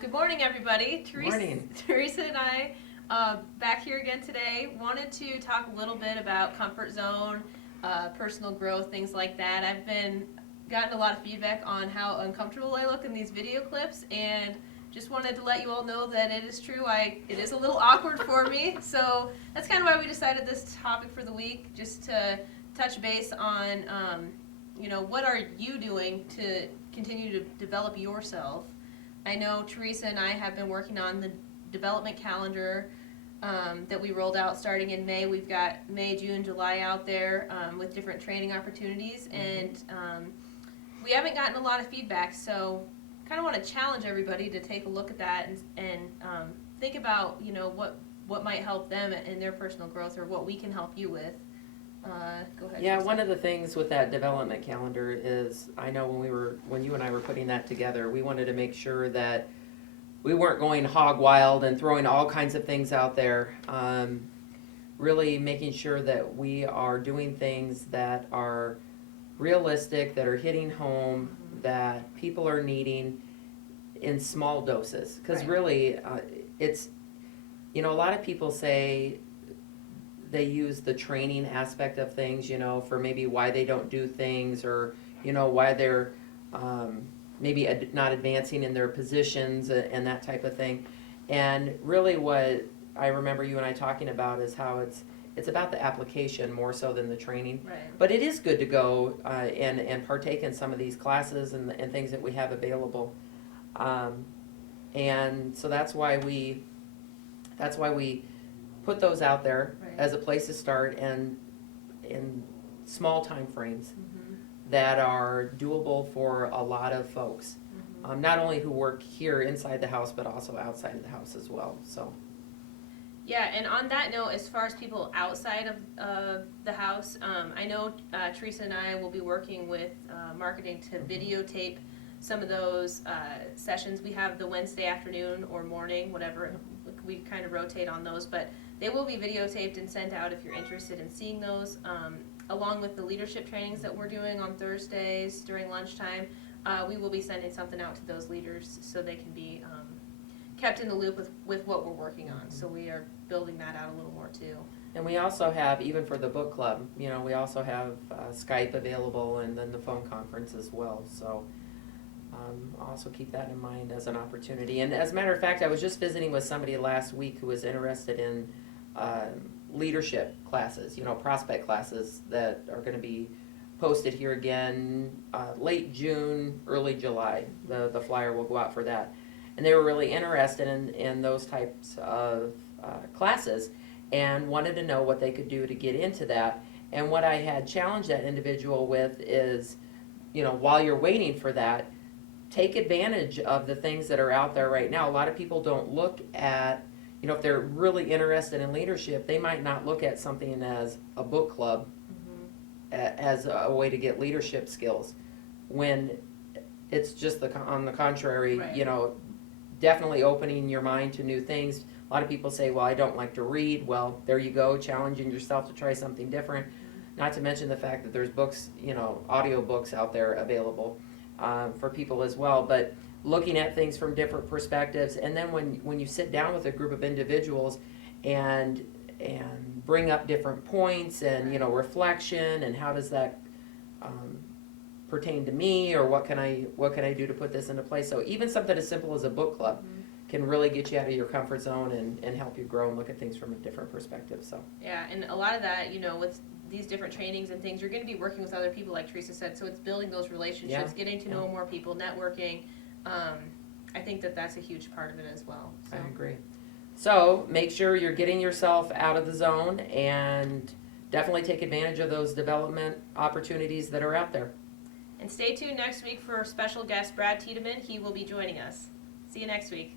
Good morning, everybody. Morning. Teresa and I back here again today. Wanted to talk a little bit about comfort zone, personal growth, things like that. I've been gotten a lot of feedback on how uncomfortable I look in these video clips, and just wanted to let you all know that it is true. It is a little awkward for me, so that's kind of why we decided this topic for the week, just to touch base on, what are you doing to continue to develop yourself. I know Teresa and I have been working on the development calendar that we rolled out starting in May. We've got May, June, July out there with different training opportunities, and we haven't gotten a lot of feedback, so kind of want to challenge everybody to take a look at that and think about what might help them in their personal growth, or what we can help you with. Go ahead. Yeah, one of the things with that development calendar is, I know when you and I were putting that together, we wanted to make sure that we weren't going hog wild and throwing all kinds of things out there. Really making sure that we are doing things that are realistic, that are hitting home, that people are needing in small doses. Because Right. really, it's, a lot of people say they use the training aspect of things, for maybe why they don't do things, or, why they're maybe not advancing in their positions and that type of thing. And really what I remember you and I talking about is how it's about the application more so than the training. Right. But it is good to go and partake in some of these classes and things that we have available. And so that's why we put those out there Right. as a place to start, and in small time frames Mm-hmm. that are doable for a lot of folks. Mm-hmm. Not only who work here inside the house, but also outside of the house as well, so. Yeah, and on that note, as far as people outside of the house, I know Teresa and I will be working with marketing to videotape some of those sessions. We have the Wednesday afternoon or morning, whatever, we kind of rotate on those, but they will be videotaped and sent out if you're interested in seeing those, along with the leadership trainings that we're doing on Thursdays during lunchtime. We will be sending something out to those leaders so they can be kept in the loop with what we're working on. So we are building that out a little more too. And we also have, even for the book club, we also have Skype available, and then the phone conference as well, so. Also keep that in mind as an opportunity. And as a matter of fact, I was just visiting with somebody last week who was interested in leadership classes, prospect classes that are going to be posted here again late June, early July. The flyer will go out for that. And they were really interested in those types of classes and wanted to know what they could do to get into that. And what I had challenged that individual with is, while you're waiting for that, take advantage of the things that are out there right now. A lot of people don't look at, if they're really interested in leadership, they might not look at something as a book club as a way to get leadership skills, when it's just on the contrary. Right. Definitely opening your mind to new things. A lot of people say, well, I don't like to read. Well, there you go, challenging yourself to try something different. Not to mention the fact that there's books, audio books out there available for people as well. But looking at things from different perspectives, and then when you sit down with a group of individuals and bring up different points and reflection, and how does that pertain to me, or what can I do to put this into place. So even something as simple as a book club can really get you out of your comfort zone and help you grow and look at things from a different perspective. So Yeah, and a lot of that, with these different trainings and things, you're going to be working with other people, like Teresa said, so it's building those relationships, getting to know more people, networking. I think that's a huge part of it as well. So. I agree. So make sure you're getting yourself out of the zone, and definitely take advantage of those development opportunities that are out there. And stay tuned next week for special guest Brad Tiedemann. He will be joining us. See you next week.